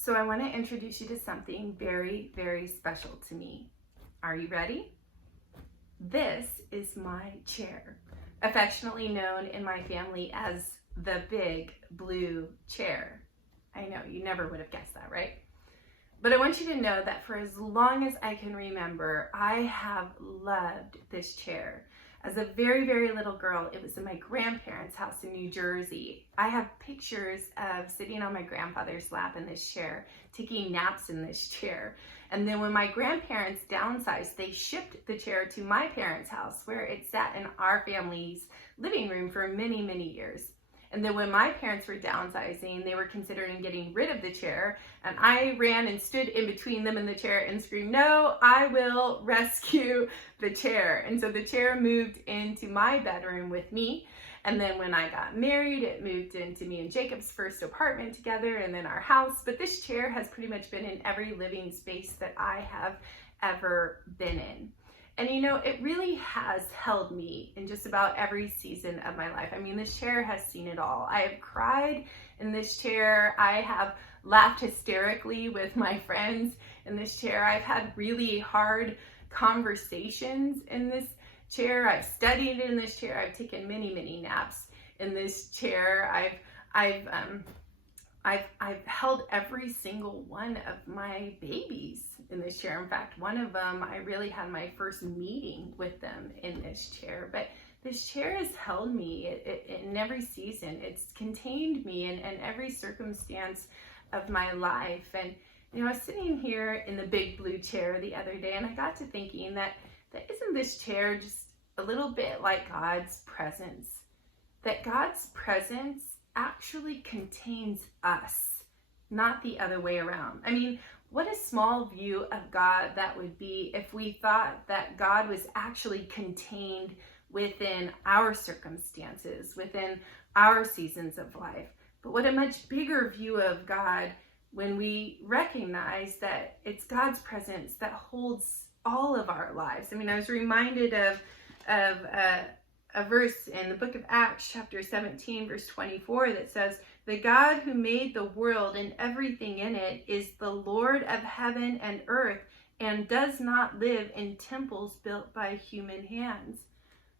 So I want to introduce you to something very, very special to me. Are you ready? This is my chair, affectionately known in my family as the big blue chair. I know, you never would have guessed that, right? But I want you to know that for as long as I can remember, I have loved this chair. As a very, very little girl, it was in my grandparents' house in New Jersey. I have pictures of sitting on my grandfather's lap in this chair, taking naps in this chair. And then when my grandparents downsized, they shipped the chair to my parents' house, where it sat in our family's living room for many, many years. And then when my parents were downsizing, they were considering getting rid of the chair. And I ran and stood in between them and the chair and screamed, "No, I will rescue the chair." And so the chair moved into my bedroom with me. And then when I got married, it moved into me and Jacob's first apartment together and then our house. But this chair has pretty much been in every living space that I have ever been in. And you know, it really has held me in just about every season of my life. I mean, this chair has seen it all. I have cried in this chair. I have laughed hysterically with my friends in this chair. I've had really hard conversations in this chair. I've studied in this chair. I've taken many, many naps in this chair. I've held every single one of my babies in this chair. In fact, one of them, I really had my first meeting with them in this chair. But this chair has held me in every season. It's contained me in every circumstance of my life. And you know, I was sitting here in the big blue chair the other day, and I got to thinking that isn't this chair just a little bit like God's presence? That God's presence actually contains us, not the other way around. I mean, what a small view of God that would be if we thought that God was actually contained within our circumstances, within our seasons of life. But what a much bigger view of God when we recognize that it's God's presence that holds all of our lives. I mean, I was reminded of a verse in the book of Acts, chapter 17, verse 24, that says, "The God who made the world and everything in it is the Lord of heaven and earth and does not live in temples built by human hands."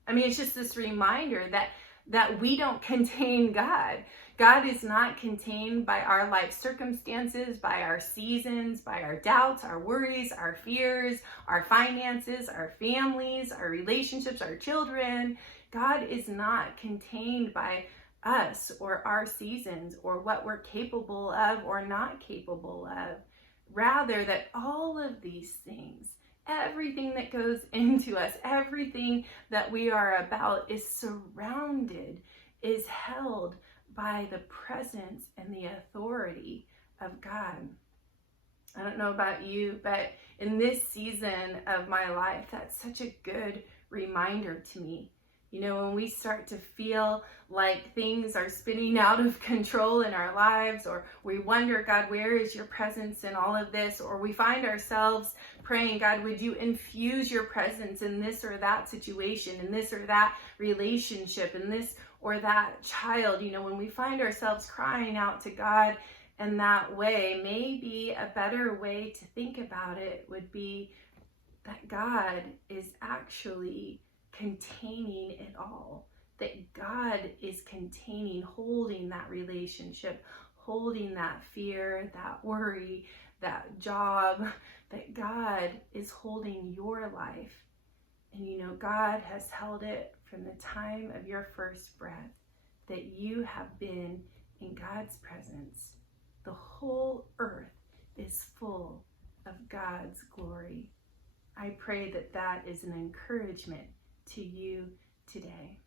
I mean, it's just this reminder that we don't contain God. God is not contained by our life circumstances, by our seasons, by our doubts, our worries, our fears, our finances, our families, our relationships, our children. God is not contained by us or our seasons or what we're capable of or not capable of. Rather, that all of these things, everything that goes into us, everything that we are about is surrounded, is held by the presence and the authority of God. I don't know about you, but in this season of my life, that's such a good reminder to me. You know, when we start to feel like things are spinning out of control in our lives, or we wonder, God, where is your presence in all of this? Or we find ourselves praying, God, would you infuse your presence in this or that situation, in this or that relationship, in this or that child? You know, when we find ourselves crying out to God in that way, maybe a better way to think about it would be that God is actually containing it all, that God is containing, holding that relationship, holding that fear, that worry, that job, that God is holding your life. And you know, God has held it from the time of your first breath, that you have been in God's presence. The whole earth is full of God's glory. I pray that that is an encouragement to you today.